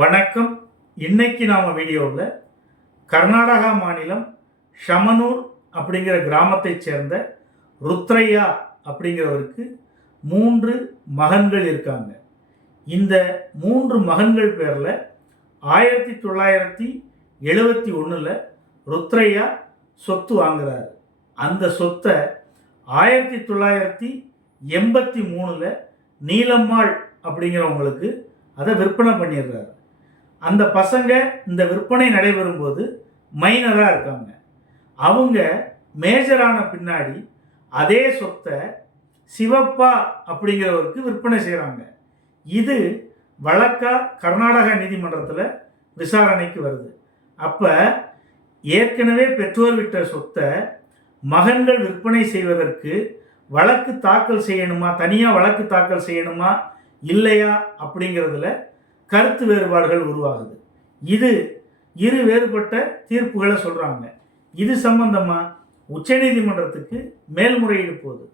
வணக்கம். இன்னைக்கு நாம் வீடியோவில் கர்நாடகா மாநிலம் ஷமனூர் அப்படிங்கிற கிராமத்தைச் சேர்ந்த ருத்ரையா அப்படிங்கிறவருக்கு மூன்று மகன்கள் இருக்காங்க. இந்த மூன்று மகன்கள் பேரில் ஆயிரத்தி தொள்ளாயிரத்தி எழுபத்தி ஒன்றில் ருத்ரையா சொத்து வாங்குறாரு. அந்த சொத்தை ஆயிரத்தி தொள்ளாயிரத்தி எண்பத்தி மூணில் நீலம்மாள் அப்படிங்கிறவங்களுக்கு அதை விற்பனை பண்ணிடுறாரு. அந்த பசங்க இந்த விற்பனை நடைபெறும்போது மைனராக இருக்காங்க. அவங்க மேஜரான பின்னாடி அதே சொத்தை சிவப்பா அப்படிங்கிறவருக்கு விற்பனை செய்கிறாங்க இது வழக்கா கர்நாடக நீதிமன்றத்தில் விசாரணைக்கு வருது. அப்போ ஏற்கனவே பெற்றோர் விட்ட சொத்தை மகன்கள் விற்பனை செய்வதற்கு வழக்கு தாக்கல் செய்யணுமா? தனியாக வழக்கு தாக்கல் செய்யணுமா? இல்லையா? அப்படிங்கிறதுல கருத்து வேறுபாடுகள் உருவாகுது. இது இரு வேறுபட்ட தீர்ப்புகளை சொல்கிறாங்க இது சம்பந்தமாக உச்சநீதிமன்றத்துக்கு மேல்முறையீடு போகுது.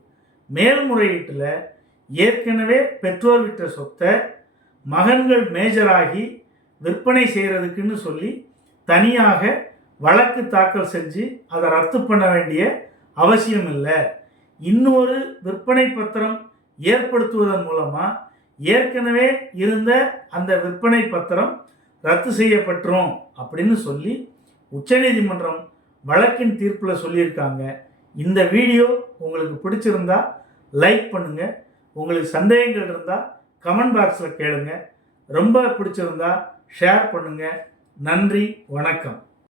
மேல்முறையீட்டில் ஏற்கனவே பெற்றோர் விட்ட சொத்தை மகன்கள் மேஜராகி விற்பனை செய்கிறதுக்குன்னு சொல்லி தனியாக வழக்கு தாக்கல் செஞ்சு அதை ரத்து பண்ண வேண்டிய அவசியம் இல்லை. இன்னொரு விற்பனை பத்திரம் ஏற்படுத்துவதன் மூலமாக ஏற்கனவே இருந்த அந்த விற்பனை பத்திரம் ரத்து செய்யப்பட்டுரும் அப்படின்னு சொல்லி உச்சநீதிமன்றம் வழக்கின் தீர்ப்பில் சொல்லியிருக்காங்க. இந்த வீடியோ உங்களுக்கு பிடிச்சிருந்தா லைக் பண்ணுங்கள் உங்களுக்கு சந்தேகங்கள் இருந்தால் கமெண்ட் பாக்ஸில் கேளுங்க. ரொம்ப பிடிச்சிருந்தா ஷேர் பண்ணுங்கள் நன்றி வணக்கம்.